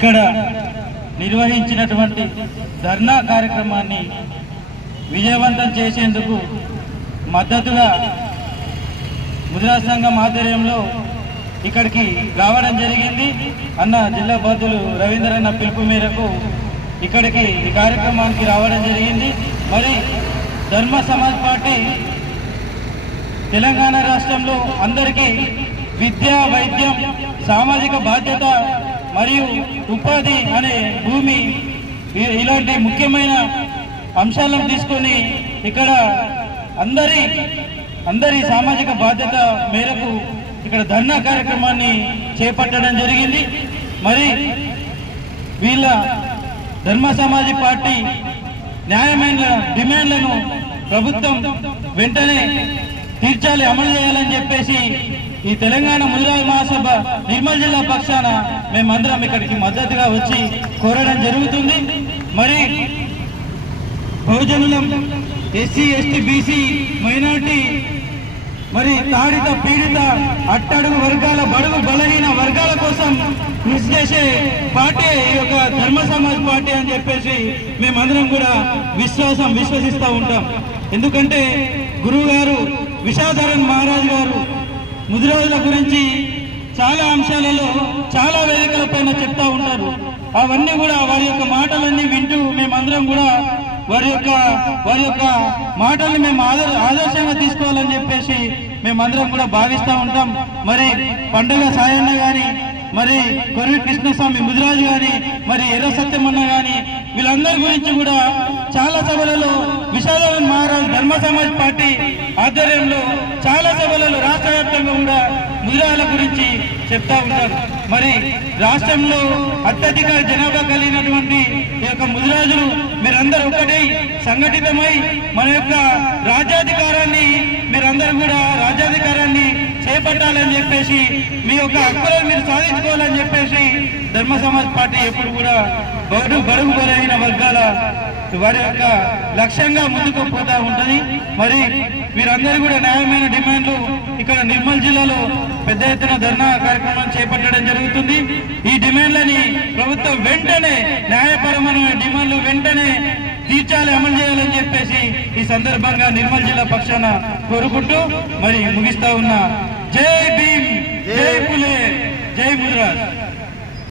ఇక్కడ నిర్వహించినటువంటి ధర్నా కార్యక్రమాన్ని విజయవంతం చేసేందుకు మద్దతుగా ముదిరాజ్ సంఘం ఆధ్వర్యంలో ఇక్కడికి రావడం జరిగింది. అన్న జిల్లా బాధ్యులు రవీంద్ర అన్న పిలుపు మేరకు ఇక్కడికి ఈ కార్యక్రమానికి రావడం జరిగింది. మరి ధర్మ సమాజ్ పార్టీ తెలంగాణ రాష్ట్రంలో అందరికీ విద్య, వైద్యం, సామాజిక బాధ్యత మరియు ఉపాధి అనే భూమి ఇలాంటి ముఖ్యమైన అంశాలను తీసుకొని ఇక్కడ అందరి సామాజిక బాధ్యత మేరకు ఇక్కడ ధర్నా కార్యక్రమాన్ని చేపట్టడం జరిగింది. మరి వీళ్ళ ధర్మ సమాజ్ పార్టీ న్యాయమైన డిమాండ్లను ప్రభుత్వం వెంటనే తీర్చాలి, అమలు చేయాలని చెప్పేసి ఈ తెలంగాణ ముదిరాజ్ మహాసభ నిర్మల్ జిల్లా పక్షాన మేమందరం ఇక్కడికి మద్దతుగా వచ్చి కోరడం జరుగుతుంది. మరి బహుజనులం, ఎస్సీ, ఎస్టీ, బీసీ, మైనార్టీ, మరి తాడిత, పీడిత, అట్టడుగు వర్గాల, బడుగు బలహీన వర్గాల కోసం కృషి చేసే పార్టీ ఈ యొక్క ధర్మ సమాజ్ పార్టీ అని చెప్పేసి మేమందరం కూడా విశ్వసిస్తూ ఉంటాం. ఎందుకంటే గురువు గారు విశాధరన్ మహారాజ్ గారు ముదిరాజుల గురించి చాలా అంశాలలో చాలా వేదికల పైన చెప్తా ఉంటారు. అవన్నీ కూడా వారి యొక్క మాటలన్నీ వింటూ మేమందరం కూడా వారి యొక్క మాటల్ని మేము ఆదర్శంగా తీసుకోవాలని చెప్పేసి మేమందరం కూడా భావిస్తూ ఉంటాం. మరి పండుగ సాయన్న కానీ, మరి కొర్రి కృష్ణస్వామి ముదిరాజు కానీ, మరి ఎర్ర సత్యమన్న కానీ వీళ్ళందరి గురించి కూడా చాలా సభలలో విశాధరన్ మహారాజ్ ధర్మ సమాజ్ పార్టీ ఆధ్వర్యంలో చాలా సభలలో రాష్ట్ర వ్యాప్తంగా కూడా ముదిరాజుల గురించి చెప్తా ఉంటారు. మరి రాష్ట్రంలో అత్యధిక జనాభా కలిగినటువంటి ఈ యొక్క ముదిరాజులు మీరందరూ ఒకటై సంఘటితమై మన యొక్క రాజ్యాధికారాన్ని చేపట్టాలని చెప్పేసి, మీ యొక్క హక్కులను మీరు సాధించుకోవాలని చెప్పేసి ధర్మ సమాజ్ పార్టీ ఎప్పుడు కూడా బడుగు బలహీన వర్గాల వారి యొక్క లక్ష్యంగా ముందుకు పోతా ఉంటుంది. మరి వీరందరూ కూడా న్యాయమైన డిమాండ్లు ఇక్కడ నిర్మల్ జిల్లాలో పెద్ద ఎత్తున ధర్నా కార్యక్రమం చేపట్టడం జరుగుతుంది. ఈ డిమాండ్లని ప్రభుత్వం వెంటనే న్యాయపరమైన డిమాండ్లు వెంటనే తీర్చాలి, అమలు చేయాలని చెప్పేసి ఈ సందర్భంగా నిర్మల్ జిల్లా పక్షాన కోరుకుంటూ మరి ముగిస్తా ఉన్నా. జై భీమ్, జై పులే, జై ముదిరాజ్.